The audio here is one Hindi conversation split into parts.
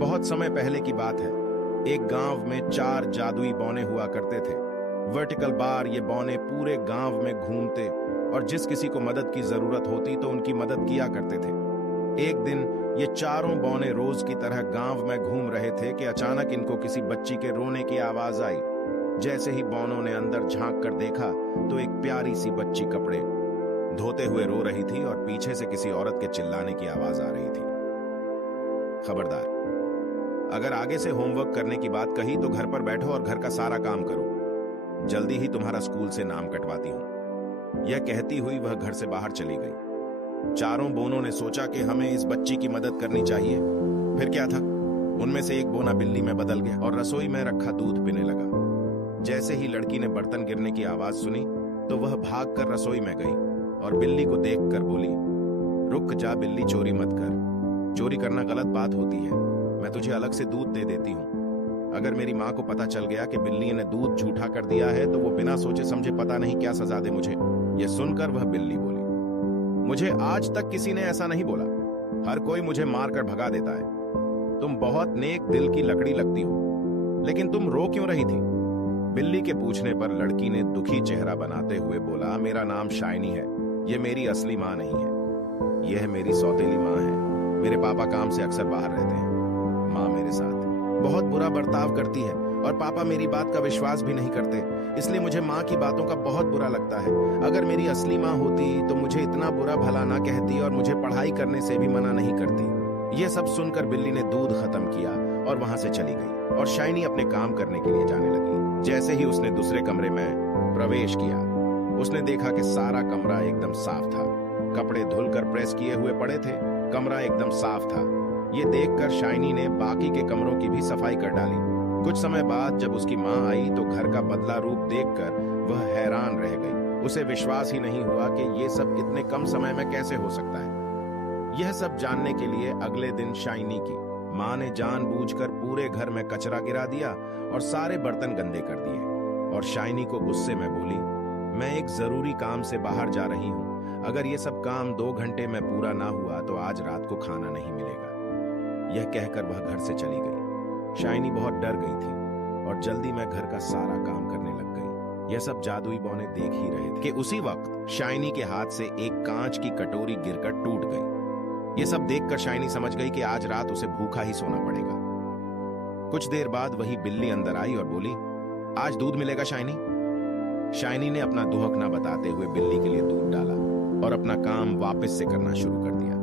बहुत समय पहले की बात है। एक गांव में 4 जादुई बौने हुआ करते थे। वर्टिकल बार ये बौने पूरे गांव में घूमते और जिस किसी को मदद की जरूरत होती तो उनकी मदद किया करते थे। एक दिन ये चारों बौने रोज की तरह गांव में घूम रहे थे कि अचानक इनको किसी बच्ची के रोने की आवाज आई। जैसे ही बौनों ने अंदर झांक कर देखा तो एक प्यारी सी बच्ची कपड़े धोते हुए रो रही थी और पीछे से किसी औरत के चिल्लाने की आवाज आ रही थी। खबरदार, अगर आगे से होमवर्क करने की बात कही तो घर पर बैठो और घर का सारा काम करो। जल्दी ही तुम्हारा स्कूल से नाम कटवाती हूं। यह कहती हुई वह घर से बाहर चली गई। चारों बोनों ने सोचा कि हमें इस बच्ची की मदद करनी चाहिए। फिर क्या था, उनमें से एक बोना बिल्ली में बदल गया और रसोई में रखा दूध पीने लगा। जैसे ही लड़की ने बर्तन गिरने की आवाज सुनी तो वह भागकर रसोई में गई और बिल्ली को देखकर बोली, रुक जा बिल्ली, चोरी मत कर। चोरी करना गलत बात होती है। मैं तुझे अलग से दूध दे देती हूँ। अगर मेरी माँ को पता चल गया कि बिल्ली ने दूध झूठा कर दिया है तो वो बिना सोचे समझे पता नहीं क्या सजा दे मुझे। यह सुनकर वह बिल्ली बोली, मुझे आज तक किसी ने ऐसा नहीं बोला। हर कोई मुझे मारकर भगा देता है। तुम बहुत नेक दिल की लकड़ी लगती हो, लेकिन तुम रो क्यों रही थी? बिल्ली के पूछने पर लड़की ने दुखी चेहरा बनाते हुए बोला, मेरा नाम शाइनी है। ये मेरी असली माँ नहीं है, यह मेरी सौतेली माँ है। मेरे पापा काम से अक्सर बाहर रहते हैं। माँ मेरे साथ बहुत बुरा बर्ताव करती है और पापा मेरी बात का विश्वास भी नहीं करते, इसलिए मुझे माँ की बातों का बहुत बुरा लगता है। अगर मेरी असली माँ होती तो मुझे इतना बुरा भला ना कहती और मुझे पढ़ाई करने से भी मना नहीं करती। यह सब सुनकर बिल्ली ने दूध खत्म किया और वहां से चली गई और शाइनी अपने काम करने के लिए जाने लगी। जैसे ही उसने दूसरे कमरे में प्रवेश किया, उसने देखा कि सारा कमरा एकदम साफ था। कपड़े धुलकर प्रेस किए हुए पड़े थे। कमरा एकदम साफ था। ये देखकर शाइनी ने बाकी के कमरों की भी सफाई कर डाली। कुछ समय बाद जब उसकी माँ आई तो घर का बदला रूप देखकर वह हैरान रह गई। उसे विश्वास ही नहीं हुआ कि ये सब इतने कम समय में कैसे हो सकता है। यह सब जानने के लिए अगले दिन शाइनी की माँ ने जानबूझकर पूरे घर में कचरा गिरा दिया और सारे बर्तन गंदे कर दिए और शाइनी को गुस्से में बोली, मैं एक जरूरी काम से बाहर जा रही हूँ। अगर ये सब काम 2 घंटे में पूरा ना हुआ तो आज रात को खाना नहीं मिलेगा। यह कहकर वह घर से चली गई। शाइनी बहुत डर गई थी और जल्दी में घर का सारा काम करने लग गई। यह सब जादुई बौने देख ही रहे थे कि उसी वक्त शाइनी के हाथ से एक कांच की कटोरी गिरकर टूट गई। यह सब देखकर शाइनी समझ गई कि आज रात उसे भूखा ही सोना पड़ेगा। कुछ देर बाद वही बिल्ली अंदर आई और बोली, आज दूध मिलेगा शाइनी। शाइनी ने अपना दुहक ना बताते हुए बिल्ली के लिए दूध डाला और अपना काम वापस से करना शुरू कर दिया।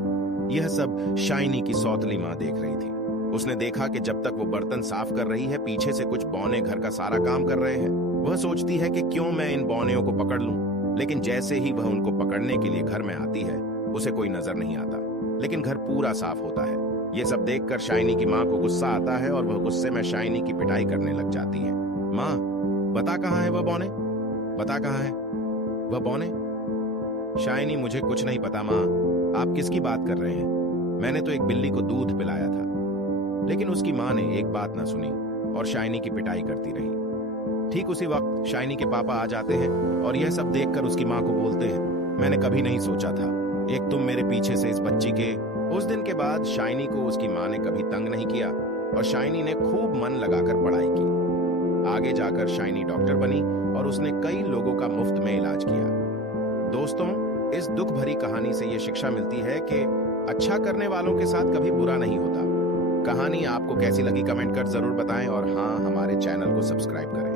यह सब शाइनी की सौतली माँ देख रही थी। उसने देखा कि जब तक वो बर्तन साफ कर रही है, पीछे से कुछ बौने घर का सारा काम कर रहे हैं। वह सोचती है कि क्यों मैं इन बौनेों को पकड़ लूं, लेकिन जैसे ही वह उनको पकड़ने के लिए घर में आती है, उसे कोई नजर नहीं आता, लेकिन घर पूरा साफ होता है। ये सब देखकर शाइनी की माँ को गुस्सा आता है और वह गुस्से में शाइनी की पिटाई करने लग जाती है। माँ, बता कहाँ है वह बौने? बता कहाँ है वह बौने? शाइनी, मुझे कुछ नहीं पता माँ, आप किसकी बात कर रहे हैं? मैंने तो एक बिल्ली को दूध पिलाया था। लेकिन उसकी माँ ने एक बात ना सुनी और शाइनी की पिटाई करती रही। ठीक उसी वक्त शाइनी के पापा आ जाते हैं और यह सब देखकर उसकी माँ को बोलते हैं, मैंने कभी नहीं सोचा था, एक तुम मेरे पीछे से इस बच्ची के। उस दिन के बाद शाइनी को उसकी माँ ने कभी तंग नहीं किया और शाइनी ने खूब मन लगाकर पढ़ाई की। आगे जाकर शाइनी डॉक्टर बनी और उसने कई लोगों का मुफ्त में इलाज किया। दोस्तों, इस दुख भरी कहानी से यह शिक्षा मिलती है कि अच्छा करने वालों के साथ कभी बुरा नहीं होता। कहानी आपको कैसी लगी कमेंट कर जरूर बताएं और हाँ, हमारे चैनल को सब्सक्राइब करें।